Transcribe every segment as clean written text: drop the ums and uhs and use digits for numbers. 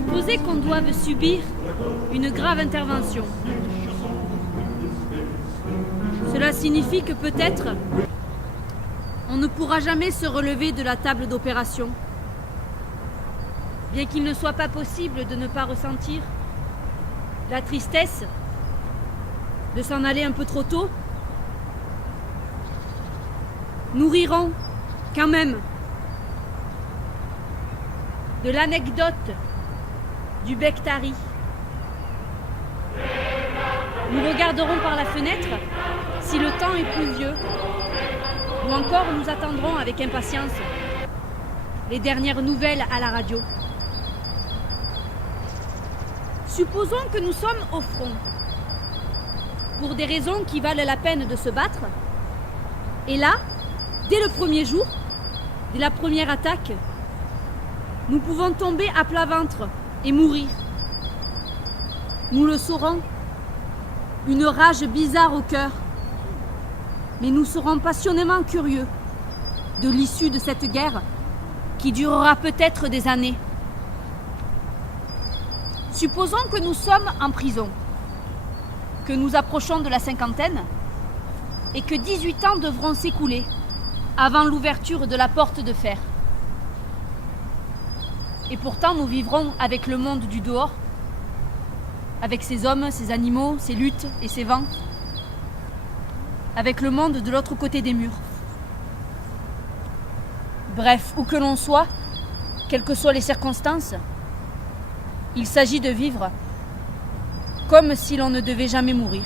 Supposez qu'on doive subir une grave intervention. Cela signifie que peut-être on ne pourra jamais se relever de la table d'opération. Bien qu'il ne soit pas possible de ne pas ressentir la tristesse de s'en aller un peu trop tôt, nous rirons quand même de l'anecdote du Bektari. Nous regarderons par la fenêtre si le temps est pluvieux, ou encore nous attendrons avec impatience les dernières nouvelles à la radio. Supposons que nous sommes au front, pour des raisons qui valent la peine de se battre, et là, dès le premier jour, dès la première attaque, nous pouvons tomber à plat ventre et mourir. Nous le saurons, une rage bizarre au cœur, mais nous serons passionnément curieux de l'issue de cette guerre qui durera peut-être des années. Supposons que nous sommes en prison, que nous approchons de la cinquantaine et que 18 ans devront s'écouler avant l'ouverture de la porte de fer. Et pourtant, nous vivrons avec le monde du dehors, avec ses hommes, ses animaux, ses luttes et ses vents, avec le monde de l'autre côté des murs. Bref, où que l'on soit, quelles que soient les circonstances, il s'agit de vivre comme si l'on ne devait jamais mourir.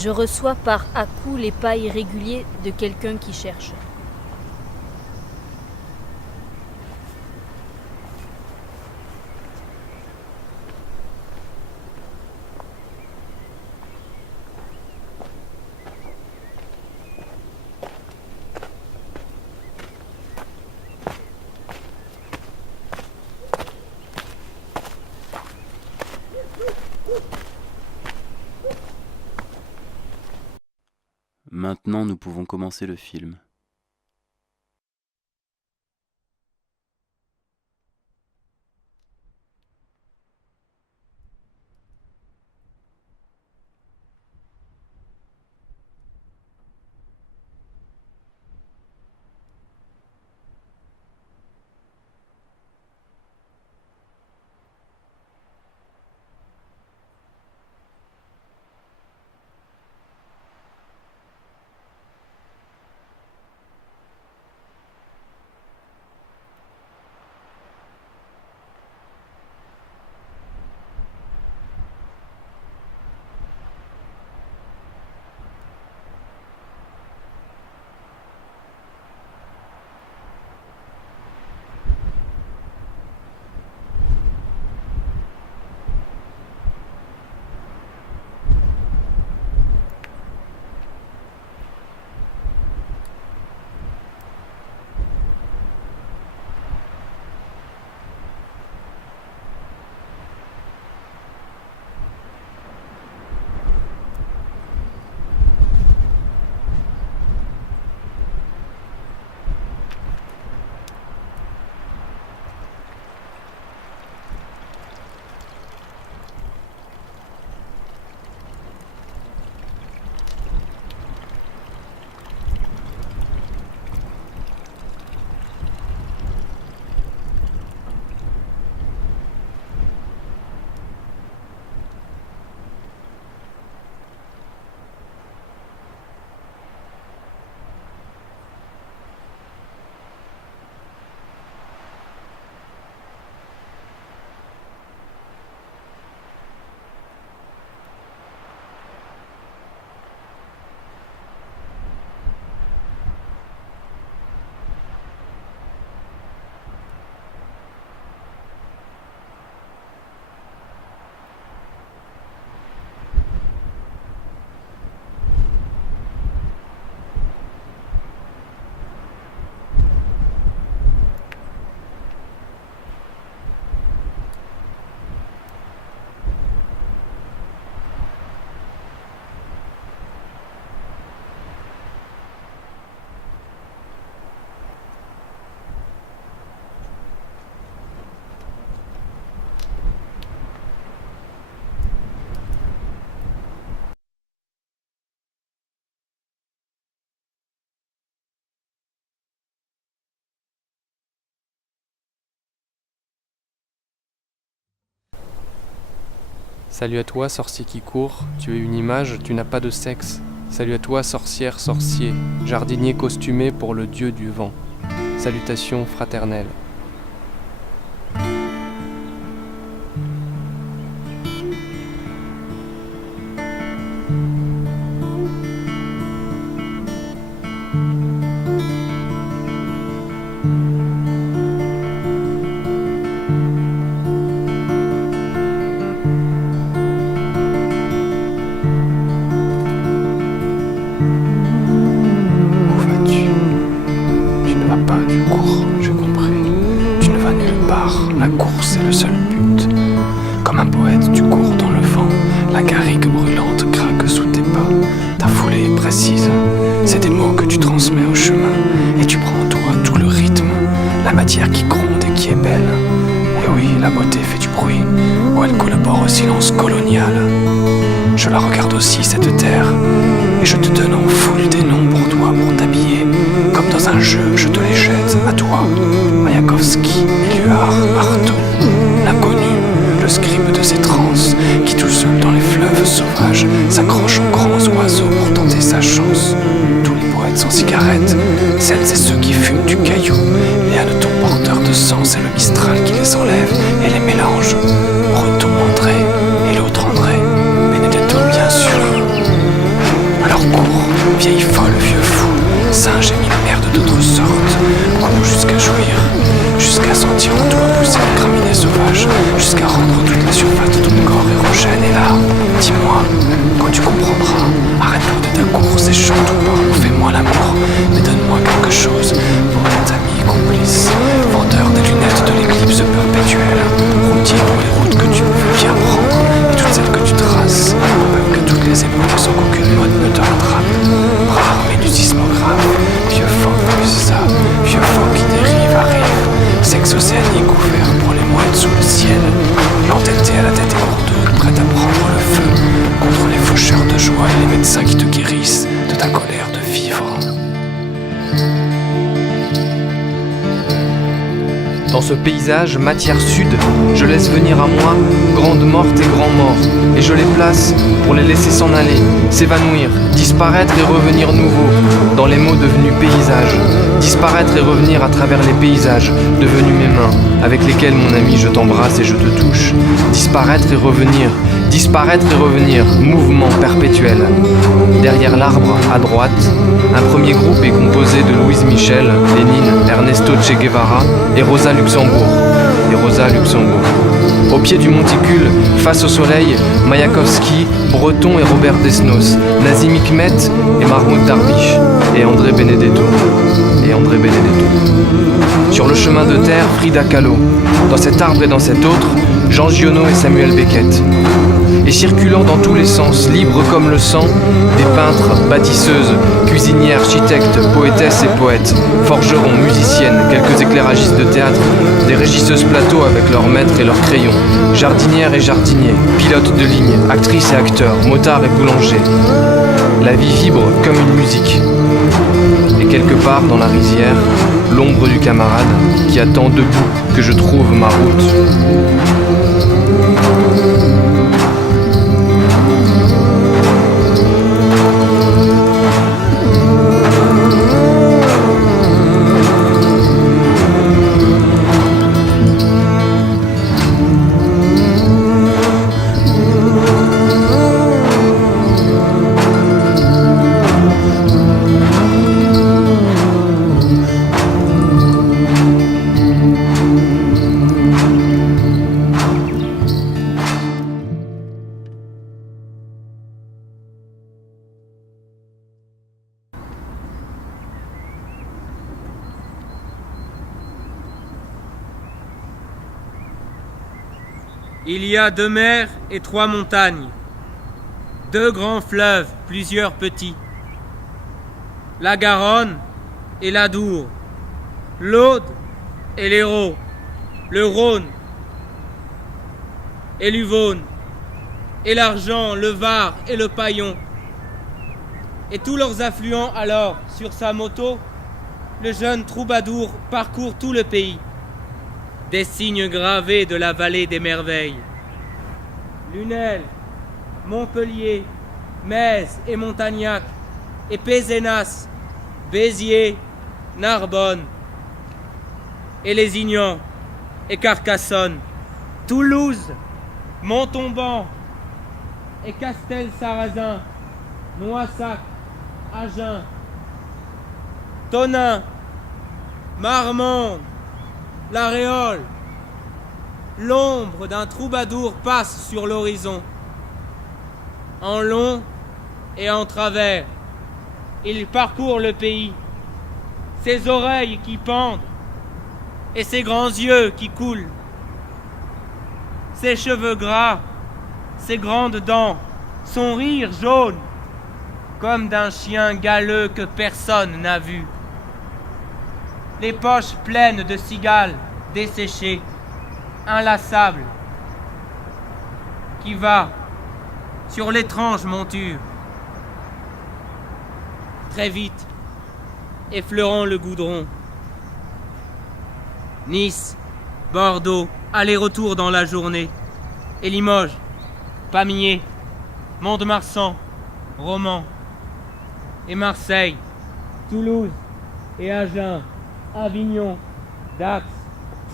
Je reçois par à-coups les pas irréguliers de quelqu'un qui cherche. Maintenant, nous pouvons commencer le film. Salut à toi, sorcier qui court, tu es une image, tu n'as pas de sexe. Salut à toi, sorcière, sorcier, jardinier costumé pour le dieu du vent. Salutations fraternelles. La course est le seul but. Comme un poète, tu cours dans le vent. La garrigue brûlante craque sous tes pas. Ta foulée est précise. C'est des mots que tu transmets au chemin. Et tu prends en toi tout le rythme. La matière qui gronde et qui est belle. Et oui, la beauté fait du bruit. Ou elle collabore au silence colonial. Je la regarde aussi, cette terre. Et je te donne en foule des noms pour toi, pour t'habiller. Comme dans un jeu, je te les jette à toi. Mayakovsky, Éluard, Artaud, l'inconnu, le scribe de ces transes, qui tout seul dans les fleuves sauvages s'accroche aux grands oiseaux pour tenter sa chance. Tous les poètes sans cigarettes, celles et ceux qui fument du caillou, les hannetons porteurs de sang, c'est le Mistral qui les enlève et les mélange. Breton André et l'autre André, Benedetto bien sûr. Alors cours, vieille folle, vieux fou, singe et mille merdes d'autres sortes, cours jusqu'à jouir, jusqu'à sentir en toi pousser une graminée sauvage, jusqu'à rendre toute la surface de ton corps érogène. Et là, dis-moi, quand tu comprendras, arrête-toi de ta course et chante ou parle, fais-moi l'amour, mais donne-moi quelque chose, poète, ami, complice, vendeur des lunettes de l'éclipse perpétuelle, routier pour les routes que tu veux bien prendre, et toutes celles que tu traces, même que toutes les époques sans qu'aucune mode ne te rattrape. Bras armé du sismographe, vieux phoque plus ça, vieux phoque qui dérive, arrive, sexe océanique ouvert pour les mouettes sous le ciel, l'entêté à la tête égourdue, prête à prendre le feu, contre les faucheurs de joie et les médecins qui te guérissent de ta colère de vivre. Dans ce paysage, matière sud, je laisse venir à moi grande morte et grand mort, et je les place pour les laisser s'en aller, s'évanouir, disparaître et revenir nouveau, dans les mots devenus paysages, disparaître et revenir à travers les paysages, devenus mes mains, avec lesquelles mon ami je t'embrasse et je te touche, disparaître et revenir, mouvement perpétuel. Derrière l'arbre, à droite, un premier groupe est composé de Louise Michel, Lénine, Ernesto Che Guevara et Rosa Luxembourg. Au pied du monticule, face au soleil, Mayakovsky, Breton et Robert Desnos, Nazim Hikmet et Mahmoud Darwish, et André Benedetto. Sur le chemin de terre, Frida Kahlo. Dans cet arbre et dans cet autre, Jean Giono et Samuel Beckett. Et circulant dans tous les sens, libres comme le sang, des peintres, bâtisseuses, cuisiniers, architectes, poétesses et poètes, forgerons, musiciennes, quelques éclairagistes de théâtre, des régisseuses plateaux avec leurs maîtres et leurs crayons, jardinières et jardiniers, pilotes de ligne, actrices et acteurs, motards et boulangers. La vie vibre comme une musique. Et quelque part dans la rizière, l'ombre du camarade qui attend debout que je trouve ma route. Il y a 2 mers et 3 montagnes, 2 grands fleuves, plusieurs petits. La Garonne et la Dour, l'Aude et l'Hérault, le Rhône et l'Uvonne, et l'Argent, le Var et le Paillon. Et tous leurs affluents alors, sur sa moto, le jeune troubadour parcourt tout le pays. Des signes gravés de la vallée des merveilles. Lunel, Montpellier, Metz et Montagnac, et Pézenas, Béziers, Narbonne, et Lézignan, et Carcassonne, Toulouse, Montauban, et Castel-Sarrazin, Noissac, Agen, Tonnein, Marmande, La Réole. L'ombre d'un troubadour passe sur l'horizon. En long et en travers, il parcourt le pays, ses oreilles qui pendent et ses grands yeux qui coulent, ses cheveux gras, ses grandes dents, son rire jaune, comme d'un chien galeux que personne n'a vu. Les poches pleines de cigales desséchées, inlassable, qui va sur l'étrange monture. Très vite, effleurant le goudron. Nice, Bordeaux, aller-retour dans la journée. Et Limoges, Pamiers, Mont-de-Marsan, Romans. Et Marseille, Toulouse et Agen, Avignon, Dax,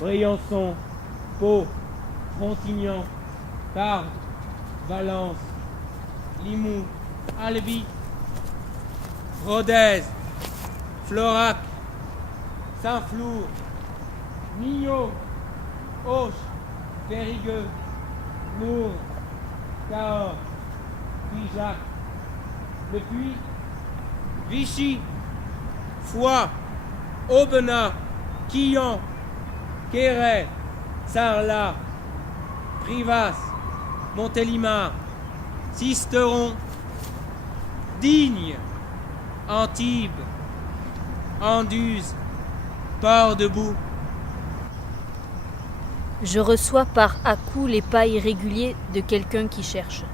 Briançon, Pau, Frontignan, Tarbes, Valence, Limoux, Albi, Rodez, Florac, Saint-Flour, Millau, Auch, Périgueux, Lourdes, Cahors, Figeac, Le Puy, Vichy, Foix, Aubenas, Quillan, Quéret, Sarlat, Privas, Montélimar, Sisteron, Digne, Antibes, Anduze, Port-de-Bouc. Je reçois par à-coups les pas irréguliers de quelqu'un qui cherche.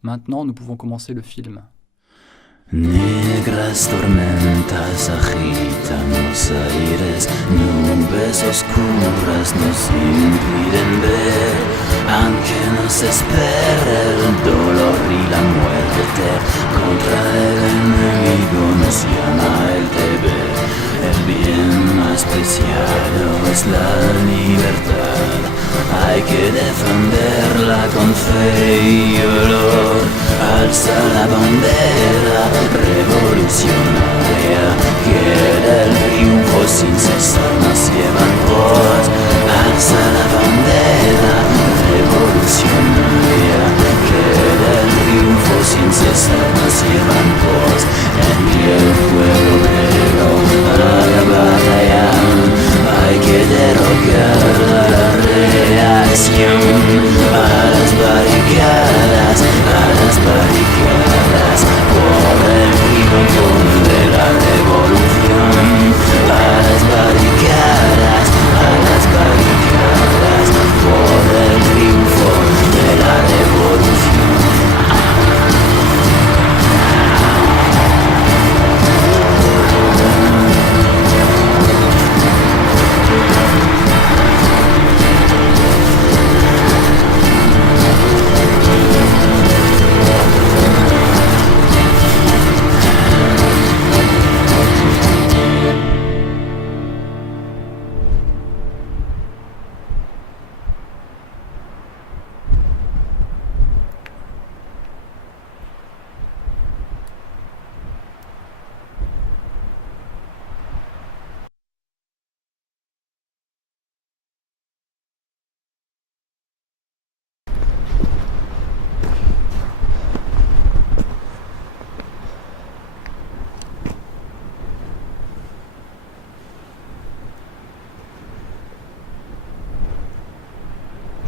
Maintenant, nous pouvons commencer le film. Negras tormentas agitan los aires, nubes oscuras nos impiden ver, aunque nos espera el dolor y la muerte, contra el enemigo nos llama el deber. El bien más preciado es la libertad, hay que defenderla con fe y valor. Alza la bandera revolucionaria, que el triunfo sin cesar nos lleva en pos. Alza la bandera revolucionaria, que el triunfo sin cesar nos lleva en pos. Envía el fuego obrero a la batalla, hay que derrocar la reacción. A las barricadas, por el triunfo de la revolución. A las barricadas, por el triunfo de la revolución.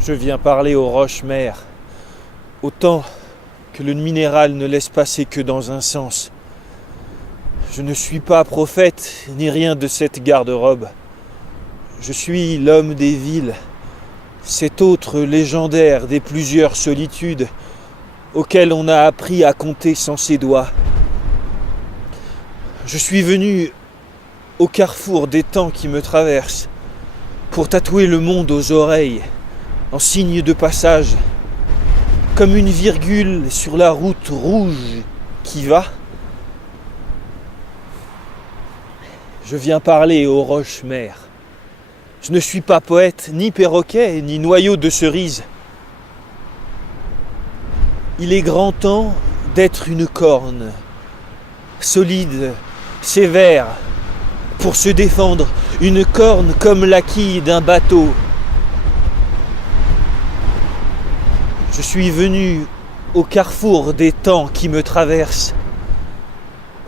Je viens parler aux roches-mères, autant que le minéral ne laisse passer que dans un sens. Je ne suis pas prophète ni rien de cette garde-robe. Je suis l'homme des villes, cet autre légendaire des plusieurs solitudes, auquel on a appris à compter sans ses doigts. Je suis venu au carrefour des temps qui me traversent pour tatouer le monde aux oreilles en signe de passage, comme une virgule sur la route rouge qui va. Je viens parler aux roches-mères. Je ne suis pas poète, ni perroquet, ni noyau de cerise. Il est grand temps d'être une corne, solide, sévère, pour se défendre, une corne comme la quille d'un bateau. Je suis venu au carrefour des temps qui me traversent,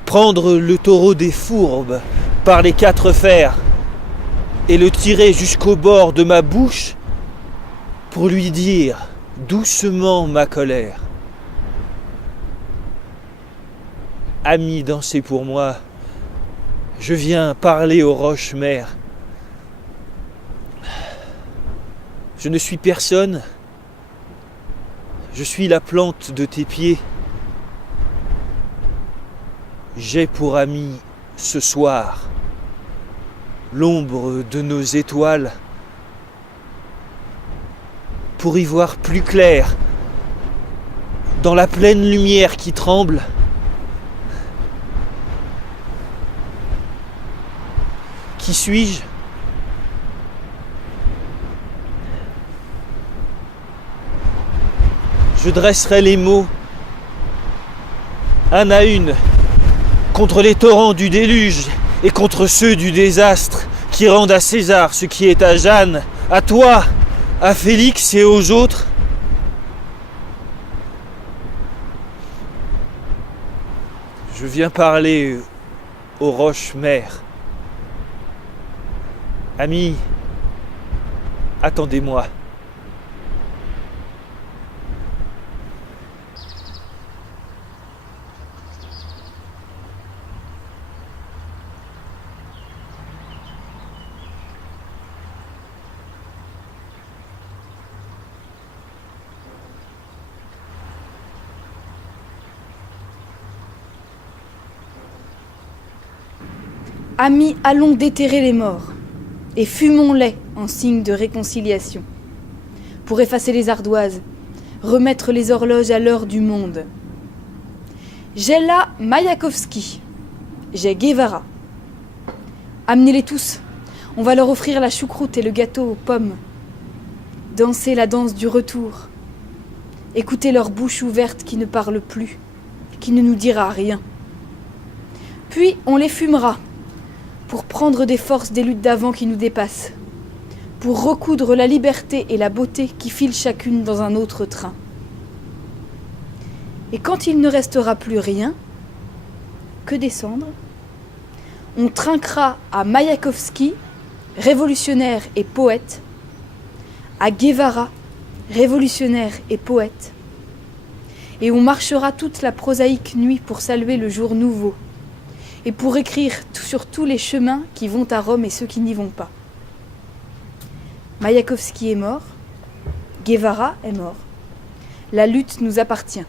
prendre le taureau des fourbes par les quatre fers et le tirer jusqu'au bord de ma bouche pour lui dire doucement ma colère. Ami, dansez pour moi, je viens parler aux roches-mères. Je ne suis personne, je suis la plante de tes pieds. J'ai pour ami ce soir l'ombre de nos étoiles pour y voir plus clair dans la pleine lumière qui tremble. Qui suis-je ? Je dresserai les mots, un à une, contre les torrents du déluge et contre ceux du désastre qui rendent à César ce qui est à Jeanne, à toi, à Félix et aux autres. Je viens parler aux roches-mères. Amis, attendez-moi. Amis, allons déterrer les morts et fumons-les en signe de réconciliation, pour effacer les ardoises, remettre les horloges à l'heure du monde. J'ai là Mayakovsky, j'ai Guevara. Amenez-les tous, on va leur offrir la choucroute et le gâteau aux pommes. Danser la danse du retour, écouter leur bouche ouverte qui ne parle plus, qui ne nous dira rien. Puis on les fumera, pour prendre des forces des luttes d'avant qui nous dépassent, pour recoudre la liberté et la beauté qui filent chacune dans un autre train. Et quand il ne restera plus rien, que descendre, on trinquera à Mayakovsky, révolutionnaire et poète, à Guevara, révolutionnaire et poète, et on marchera toute la prosaïque nuit pour saluer le jour nouveau, et pour écrire sur tous les chemins qui vont à Rome et ceux qui n'y vont pas. Mayakovsky est mort, Guevara est mort. La lutte nous appartient.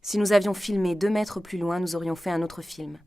Si nous avions filmé 2 mètres plus loin, nous aurions fait un autre film.